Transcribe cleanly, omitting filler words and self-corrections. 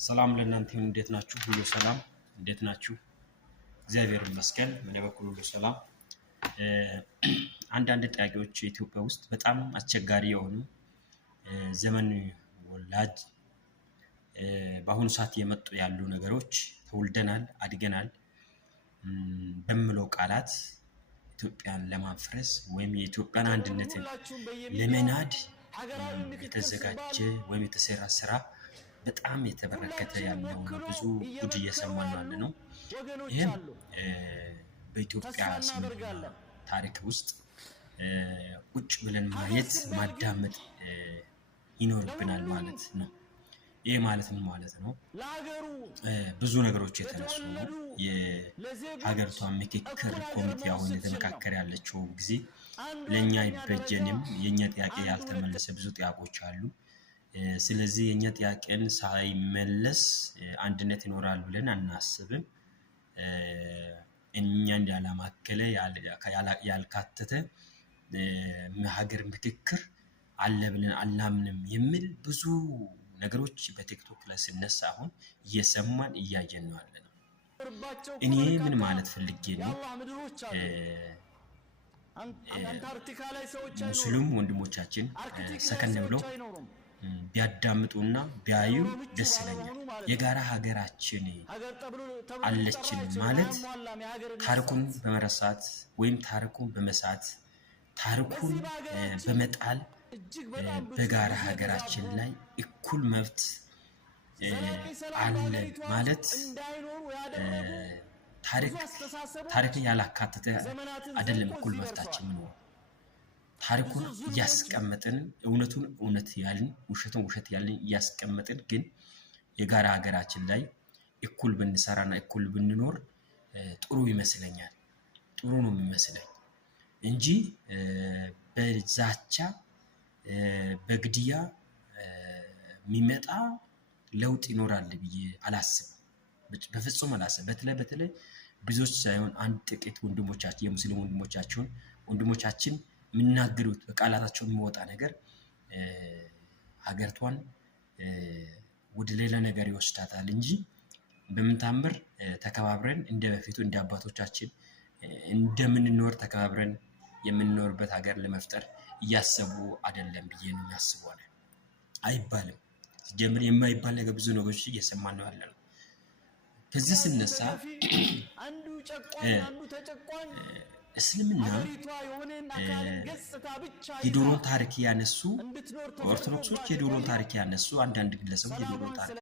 ሰላም ለእናንተ ይሁን። እንዴት ናችሁ? ሁሉ ሰላም? እንዴት ናችሁ? እግዚአብሔር ይመስገን። እኔ በኩል ሁሉ ሰላም። አንዳንድ ጥያቄዎች ኢትዮጵያ ውስጥ በጣም አስቸጋሪ የሆኑ ዘመን ወላድ በአሁኑ ሰዓት የመጡ ያሉ ነገሮች ተወልደናል፣ አድገናል በሚለው ቃላት ኢትዮጵያን ለማፍረስ ወይም የኢትዮጵያን አንድነትን ለመናድ የተዘጋጀ ወይም የተሰራ ስራ በጣም የተበረከተ ያለው ብዙ ጉድ እየሰማን ነው። ይህም በኢትዮጵያ ስምና ታሪክ ውስጥ ቁጭ ብለን ማየት ማዳመጥ ይኖርብናል ማለት ነው። ይህ ማለት ምን ማለት ነው? ብዙ ነገሮች የተነሱ ነው። የሀገሪቷ ምክክር ኮሚቴ አሁን የተመካከረ ያለችው ጊዜ ለእኛ አይበጀንም፣ የእኛ ጥያቄ ያልተመለሰ ብዙ ጥያቄዎች አሉ። ስለዚህ የእኛ ጥያቄን ሳይመለስ አንድነት ይኖራል ብለን አናስብም። እኛን ያላማከለ ያልካተተ ሀገር ምክክር አለ ብለን አናምንም የሚል ብዙ ነገሮች በቲክቶክ ላይ ሲነሳ አሁን እየሰማን እያየን ነው ያለ ነው። እኔ ምን ማለት ፈልጌ ነው? ሙስሊም ወንድሞቻችን ሰከን ብለው ቢያዳምጡና ቢያዩ ደስ ይለኛል። የጋራ ሀገራችን አለችን ማለት ታሪኩን በመረሳት ወይም ታሪኩን በመሳት ታሪኩን በመጣል በጋራ ሀገራችን ላይ እኩል መብት አለ ማለት ታሪክ ያላካተተ አይደለም። እኩል መብታችን ነው። ታሪኩን እያስቀመጥን እውነቱን እውነት ያልን ውሸቱን ውሸት ያልን እያስቀመጥን ግን የጋራ ሀገራችን ላይ እኩል ብንሰራና እኩል ብንኖር ጥሩ ይመስለኛል። ጥሩ ነው የሚመስለኝ እንጂ በዛቻ በግድያ የሚመጣ ለውጥ ይኖራል ብዬ አላስብም። በፍጹም አላስብም። በተለይ ብዙዎች ሳይሆን አንድ ጥቂት ወንድሞቻችን የሙስሊም ወንድሞቻችን የሚናገሩት በቃላታቸው የሚወጣ ነገር ሀገሪቷን ወደ ሌላ ነገር ይወስዳታል እንጂ በምን ታምር ተከባብረን እንደ በፊቱ እንደ አባቶቻችን እንደምንኖር ተከባብረን የምንኖርበት ሀገር ለመፍጠር እያሰቡ አይደለም ብዬ ነው የሚያስበው። አይባልም። ሲጀምር የማይባል ነገር ብዙ ነገሮች እየሰማን ነው ያለነው። ከዚህ ስነሳ እስልምና የዶሮን ታሪክ ያነሱ ኦርቶዶክሶች የዶሮን ታሪክ ያነሱ አንዳንድ ግለሰቦች የዶሮን ታሪክ